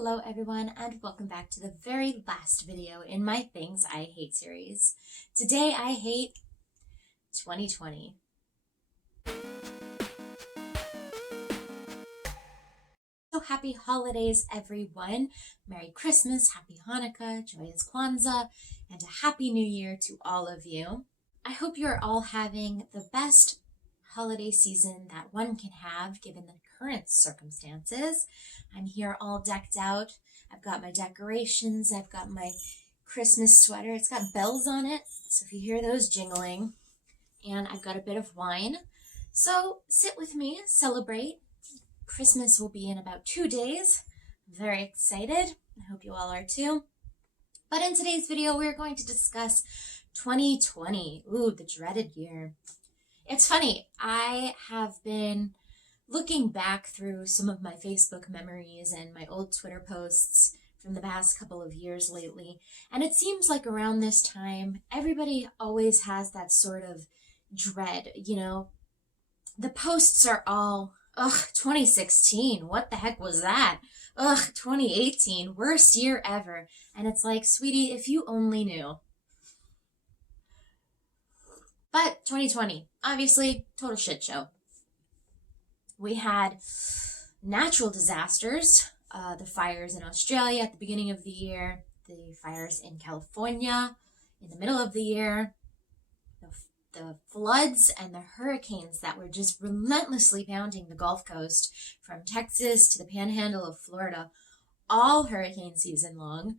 Hello everyone, and welcome back to the very last video in my Things I Hate series. Today I hate 2020. So happy holidays everyone. Merry Christmas, Happy Hanukkah, Joyous Kwanzaa, and a Happy New Year to all of you. I hope you're all having the best holiday season that one can have given the current circumstances. I'm here all decked out. I've got my decorations. I've got my Christmas sweater. It's got bells on it, so if you hear those jingling. And I've got a bit of wine. So sit with me, celebrate. Christmas will be in about 2 days. I'm very excited. I hope you all are too. But in today's video, we're going to discuss 2020. Ooh, the dreaded year. It's funny, I have been looking back through some of my Facebook memories and my old Twitter posts from the past couple of years lately, and it seems like around this time, everybody always has that sort of dread, you know? The posts are all, ugh, 2016, what the heck was that? Ugh, 2018, worst year ever. And it's like, sweetie, if you only knew. But 2020, obviously, total shit show. We had natural disasters, the fires in Australia at the beginning of the year, the fires in California in the middle of the year, the floods and the hurricanes that were just relentlessly pounding the Gulf Coast from Texas to the panhandle of Florida, all hurricane season long.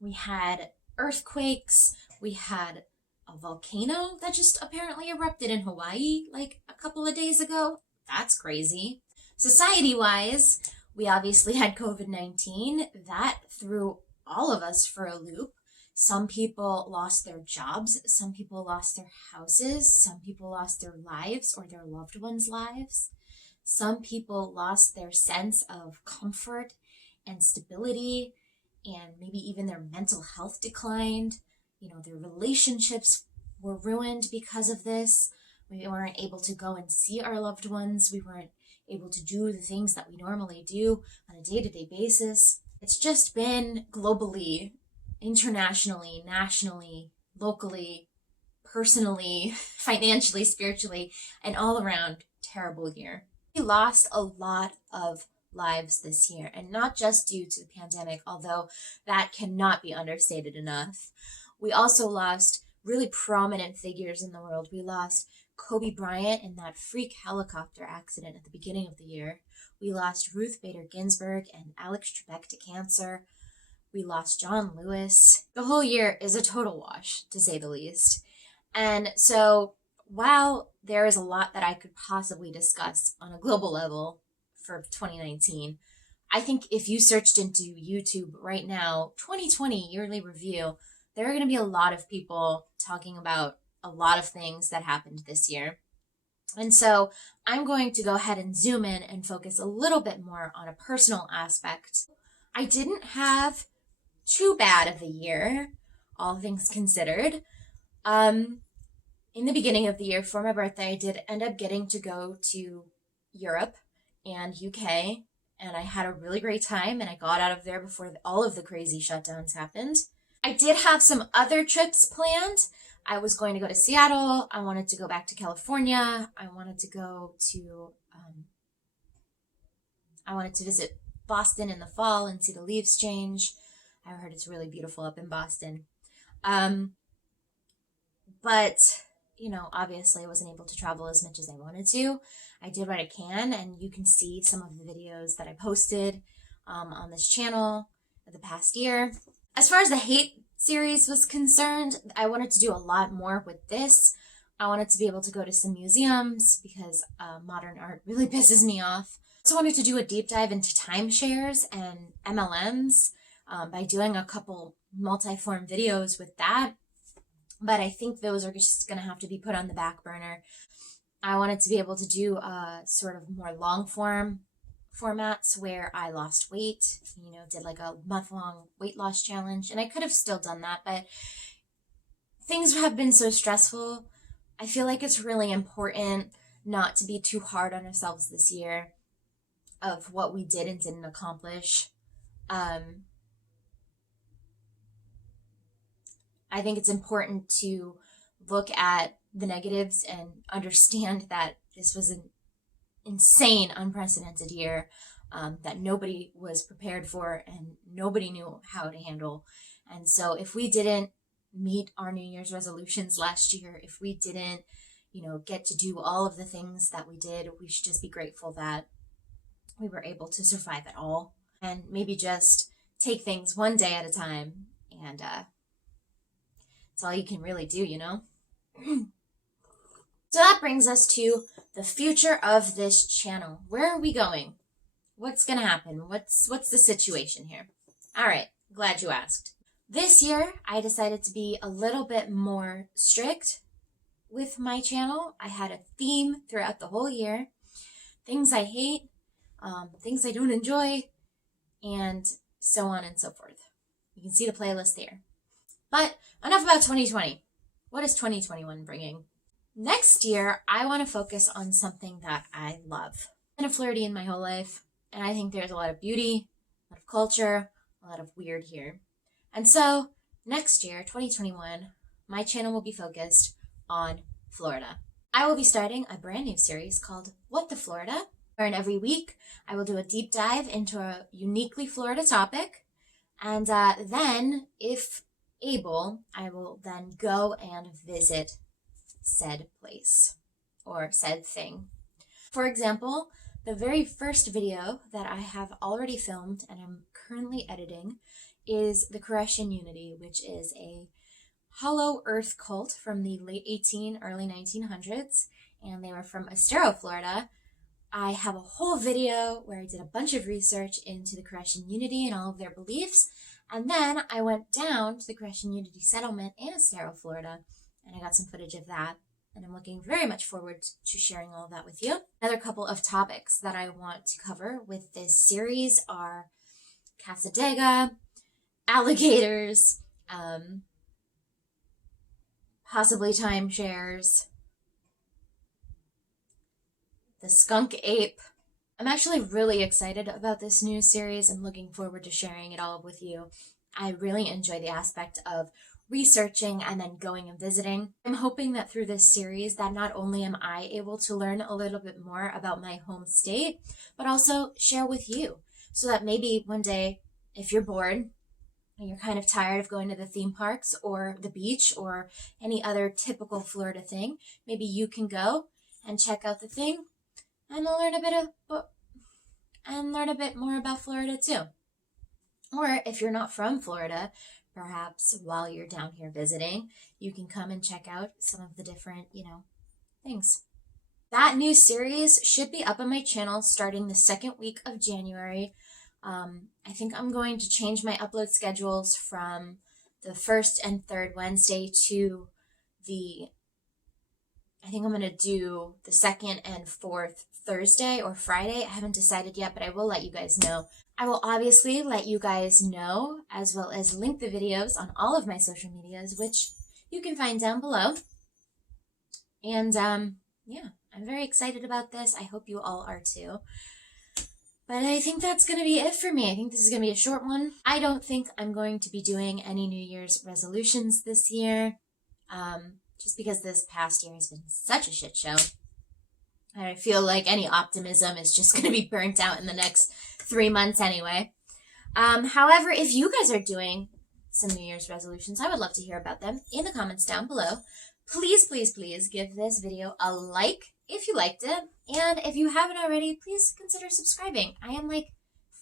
We had earthquakes, we had a volcano that just apparently erupted in Hawaii like a couple of days ago. That's crazy. Society-wise, we obviously had COVID-19. That threw all of us for a loop. Some people lost their jobs. Some people lost their houses. Some people lost their lives or their loved ones' lives. Some people lost their sense of comfort and stability, and maybe even their mental health declined. You know, their relationships were ruined because of this. We weren't able to go and see our loved ones. We weren't able to do the things that we normally do on a day-to-day basis. It's just been globally, internationally, nationally, locally, personally, financially, spiritually, an all-around terrible year. We lost a lot of lives this year, and not just due to the pandemic, although that cannot be understated enough. We also lost really prominent figures in the world. We lost Kobe Bryant in that freak helicopter accident at the beginning of the year. We lost Ruth Bader Ginsburg and Alex Trebek to cancer. We lost John Lewis. The whole year is a total wash, to say the least. And so while there is a lot that I could possibly discuss on a global level for 2019, I think if you searched into YouTube right now, 2020 yearly review, there are going to be a lot of people talking about a lot of things that happened this year. And so I'm going to go ahead and zoom in and focus a little bit more on a personal aspect. I didn't have too bad of a year, all things considered. In the beginning of the year, for my birthday, I did end up getting to go to Europe and UK, and I had a really great time, and I got out of there before all of the crazy shutdowns happened. I did have some other trips planned. I was going to go to Seattle. I wanted to go back to California. I wanted to visit Boston in the fall and see the leaves change. I heard it's really beautiful up in Boston. But, you know, obviously I wasn't able to travel as much as I wanted to. I did what I can, and you can see some of the videos that I posted on this channel the past year. As far as the hate series was concerned, I wanted to do a lot more with this. I wanted to be able to go to some museums because modern art really pisses me off. I also wanted to do a deep dive into timeshares and MLMs by doing a couple multi-form videos with that. But I think those are just going to have to be put on the back burner. I wanted to be able to do sort of more long-form formats where I lost weight, you know, did like a month-long weight loss challenge, and I could have still done that, but things have been so stressful. I feel like it's really important not to be too hard on ourselves this year. of what we did and didn't accomplish. I think it's important to look at the negatives and understand that this was an insane, unprecedented year that nobody was prepared for and nobody knew how to handle. And so if we didn't meet our New Year's resolutions last year, if we didn't, get to do all of the things that we did, we should just be grateful that we were able to survive it all and maybe just take things one day at a time. And it's all you can really do, So that brings us to the future of this channel. Where are we going? What's going to happen? What's the situation here? All right, glad you asked. This year, I decided to be a little bit more strict with my channel. I had a theme throughout the whole year. Things I hate, things I don't enjoy, and so on and so forth. You can see the playlist there. But enough about 2020. What is 2021 bringing? Next year, I want to focus on something that I love. I've been a Florida my whole life, and I think there's a lot of beauty, a lot of culture, a lot of weird here. And so, next year, 2021, my channel will be focused on Florida. I will be starting a brand new series called What the Florida, wherein every week I will do a deep dive into a uniquely Florida topic, and then, if able, I will then go and visit said place or said thing. For example, the very first video that I have already filmed and I'm currently editing is the Koreshan Unity, which is a hollow earth cult from the late early 1900s, and they were from Estero, Florida. I have a whole video where I did a bunch of research into the Koreshan Unity and all of their beliefs, and then I went down to the Koreshan Unity settlement in Estero, Florida, and I got some footage of that, and I'm looking very much forward to sharing all of that with you. Another couple of topics that I want to cover with this series are Casadega, alligators, possibly timeshares, the skunk ape. I'm actually really excited about this new series. I'm looking forward to sharing it all with you. I really enjoy the aspect of researching and then going and visiting. I'm hoping that through this series that not only am I able to learn a little bit more about my home state, but also share with you so that maybe one day if you're bored and you're kind of tired of going to the theme parks or the beach or any other typical Florida thing, maybe you can go and check out the thing and learn a bit more about Florida too. Or if you're not from Florida, perhaps while you're down here visiting, you can come and check out some of the different, things. That new series should be up on my channel starting the second week of January. I think I'm going to change my upload schedules from the first and third Wednesday to I think I'm going to do the second and fourth Thursday or Friday. I haven't decided yet, but I will let you guys know. I will obviously let you guys know, as well as link the videos on all of my social medias, which you can find down below. And yeah, I'm very excited about this. I hope you all are too. But I think that's going to be it for me. I think this is going to be a short one. I don't think I'm going to be doing any New Year's resolutions this year. Just because this past year has been such a shit show. I feel like any optimism is just going to be burnt out in the next 3 months anyway. However, if you guys are doing some New Year's resolutions, I would love to hear about them in the comments down below. Please, please, please give this video a like if you liked it. And if you haven't already, please consider subscribing. I am like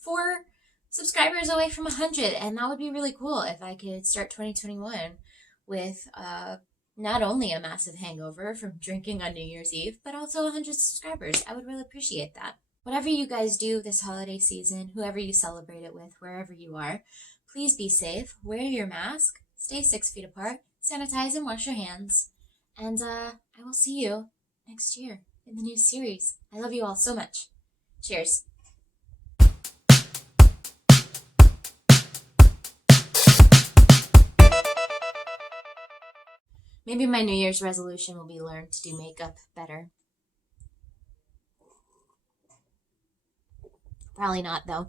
4 subscribers away from 100, and that would be really cool if I could start 2021 with not only a massive hangover from drinking on New Year's Eve, but also 100 subscribers. I would really appreciate that. Whatever you guys do this holiday season, whoever you celebrate it with, wherever you are, please be safe, wear your mask, stay 6 feet apart, sanitize and wash your hands, and I will see you next year in the new series. I love you all so much. Cheers. Maybe my New Year's resolution will be learn to do makeup better. Probably not, though.